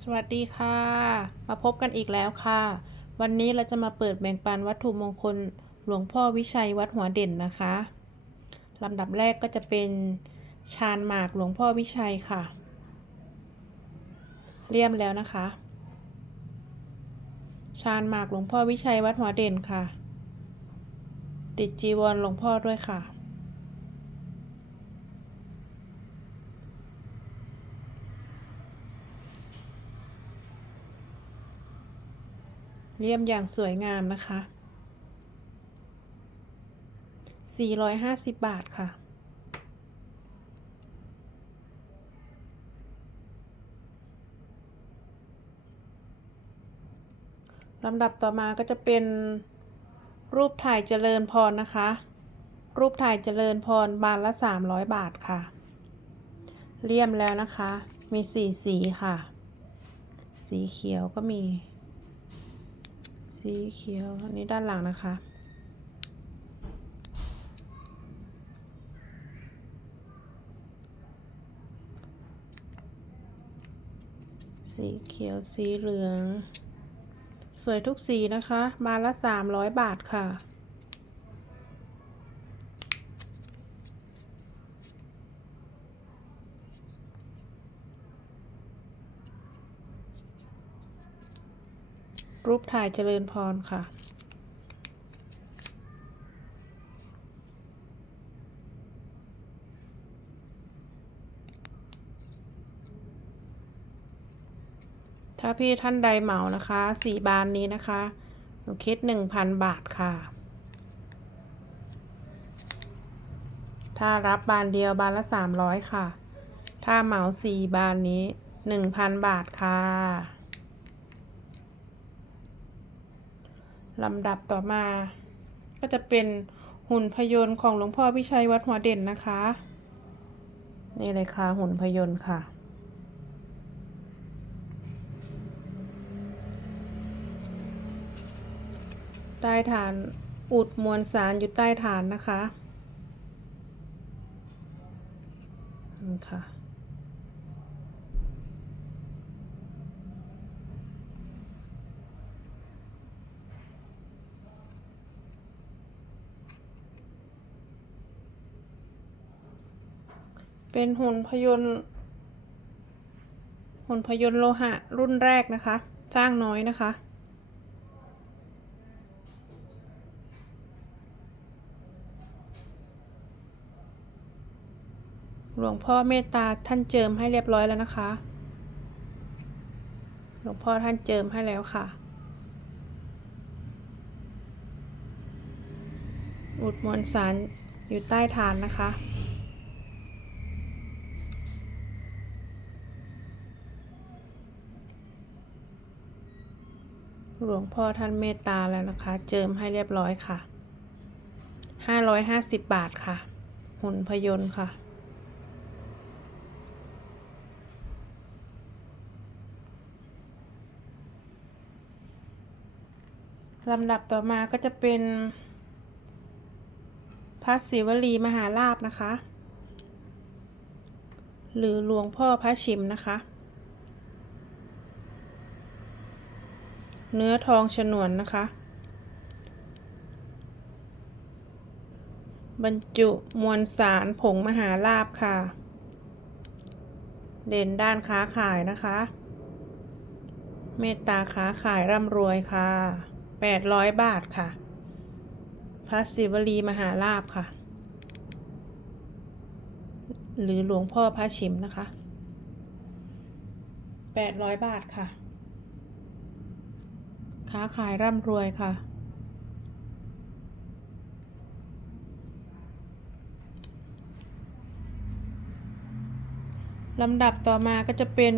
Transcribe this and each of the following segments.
สวัสดีค่ะ มาพบกันอีกแล้วค่ะ วันนี้เราจะมาเปิดแบ่งปันวัตถุมงคลหลวงพ่อวิชัยวัดหัวเด่นนะคะลำดับแรกก็จะเป็นชานหมากหลวงพ่อวิชัยค่ะ เลี่ยมแล้วนะคะ ชานหมากหลวงพ่อวิชัยวัดหัวเด่นค่ะ ติดจีวรหลวงพ่อด้วยค่ะ เลี่ยมอย่างสวยงามนะคะ 450 บาทค่ะ ลำดับต่อมาก็จะเป็นรูปถ่ายเจริญพรนะคะ รูปถ่ายเจริญพรบานละ 300 บาทค่ะ เลี่ยมแล้วนะคะ มีสีสีค่ะ สีเขียวก็มี สีเขียว อันนี้ด้านหลังนะคะ สีเขียว สีเหลือง สวยทุกสีนะคะ มาละ 300 บาทค่ะ รูปถ่ายเจริญพรค่ะ ถ้าพี่ท่านใดเหมานะคะสี่บานนี้นะคะ หนูคิดหนึ่งพันบาทค่ะ ถ้ารับบานเดียวบานละสามร้อยค่ะ ถ้าเหมาสี่บานนี้หนึ่งพันบาทค่ะ ลำดับต่อมา ก็จะเป็นหุ่นพยนต์ของหลวงพ่อพิชัยวัดหัวเด่นนะคะ นี่เลยค่ะหุ่นพยนต์ค่ะ ใต้ฐานอุดมวลสารอยู่ใต้ฐานนะคะนี่ค่ะ เป็นหุ่นพยนต์ หุ่นพยนต์โลหะรุ่นแรกนะคะ สร้างน้อยนะคะ หลวงพ่อเมตตาท่านเจิมให้เรียบร้อยแล้วนะคะ หลวงพ่อท่านเจิมให้แล้วค่ะ อุดมวลสารอยู่ใต้ฐานนะคะ หลวงพ่อท่านเมตตาแล้วนะคะ เจิมให้เรียบร้อยค่ะห้าร้อยห้าสิบบาทค่ะ หุ่นพยนต์ค่ะ ลำดับต่อมาก็จะเป็นพระศิวลีมหาลาภนะคะ หรือหลวงพ่อพระชิมนะคะ เนื้อทองฉนวนนะคะ บรรจุมวลสารผงมหาลาภค่ะ เด่นด้านค้าขายนะคะ เมตตาค้าขายร่ำรวยค่ะ 800 บาทค่ะพระศิวลีมหาลาภค่ะ หรือหลวงพ่อพระชิมนะคะ 800 บาทค่ะ ค้าขายร่ำรวยค่ะ ลำดับต่อมาก็จะเป็น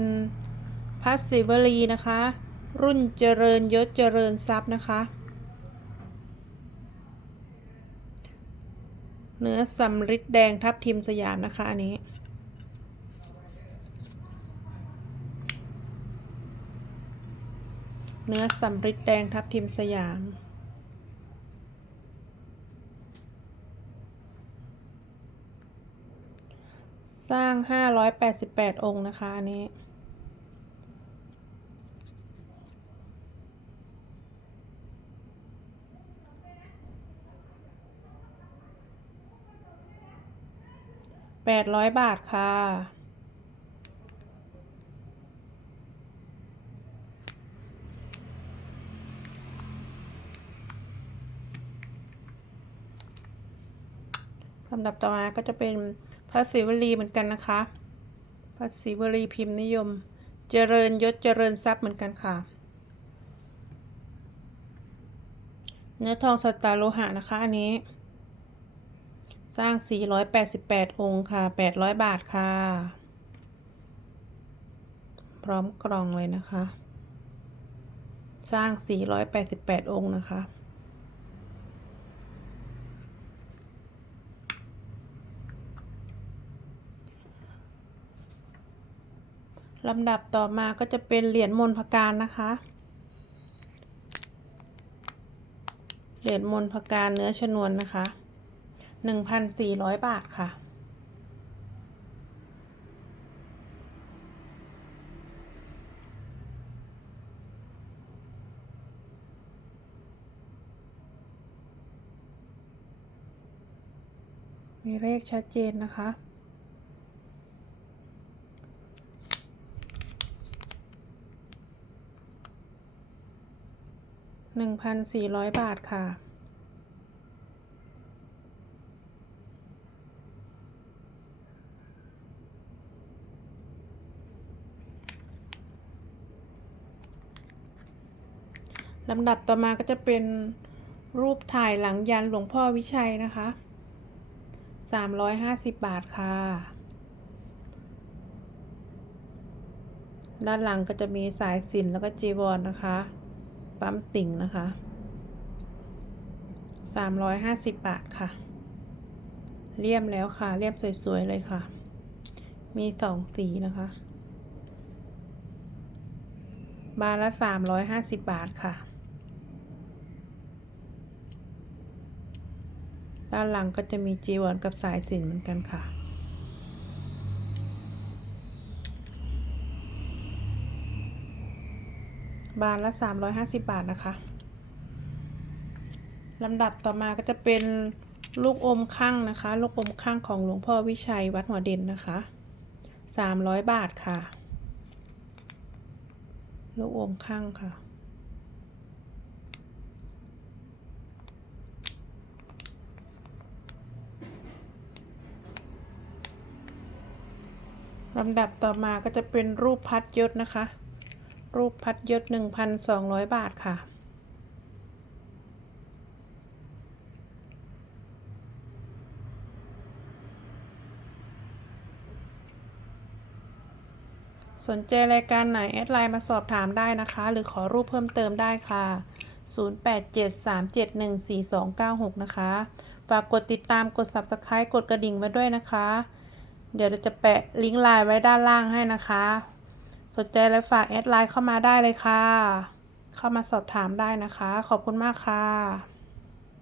พระศิวลีนะคะ รุ่นเจริญยศเจริญทรัพย์นะคะเนื้อสำริดแดงทับทิมสยามนะคะอันนี้ เนื้อสำริดแดงทับทิมสยาม สร้าง 588 องค์นะคะ อันนี้ แปดร้อยบาทค่ะ ลำดับต่อมาก็จะเป็นพระศิวลีเหมือนกันนะคะ พระศิวลีพิมพ์นิยม เจริญยศเจริญทรัพย์เหมือนกันค่ะ เนื้อทองสตาร์โลหะนะคะอันนี้ สร้าง 488 องค์ค่ะ 800 บาทค่ะ พร้อมกล่องเลยนะคะ สร้าง 488 องค์นะคะ ลำดับต่อมาก็จะเป็นเหรียญมนพการนะคะ เหรียญมนพการเนื้อชนวนนะคะหนึ่งพันสี่ร้อยบาทค่ะ มีเลขชัดเจนนะคะ หนึ่งพันสี่ร้อยบาทค่ะ ลำดับต่อมาก็จะเป็นรูปถ่ายหลังยันหลวงพ่อวิชัยนะคะสามร้อยห้าสิบบาทค่ะ ด้านหลังก็จะมีสายสินแล้วก็จีวรนนะคะ ปั๊มติ่งนะคะสามร้อยห้าสิบบาทค่ะเลี่ยมแล้วค่ะเลี่ยมสวยๆเลยค่ะ มีสองสีนะคะ บาละสามร้อยห้าสิบบาทค่ะ ด้านหลังก็จะมีจีวรกับสายสินเหมือนกันค่ะ บานละ 350 บาทนะคะลำดับต่อมาก็จะเป็นลูกอมข้างนะคะ ลูกอมข้างของหลวงพ่อวิชัยวัดหัวเด่นนะคะ 300 บาทค่ะ ลูกอมข้างค่ะ ลำดับต่อมาก็จะเป็นรูปพัดยศนะคะ รูปพัดยศ 1,200 บาทค่ะ สนใจรายการไหน แอดไลน์มาสอบถามได้นะคะ หรือขอรูปเพิ่มเติมได้ค่ะ 0873714296 นะคะ ฝากกดติดตามกด Subscribe กดกระดิ่งไว้ด้วยนะคะ เดี๋ยวเราจะแปะลิงก์ไลน์ไว้ด้านล่างให้นะคะ สนใจเลยฝากแอดไลน์เข้ามาได้เลยค่ะ เข้ามาสอบถามได้นะคะ ขอบคุณมากค่ะ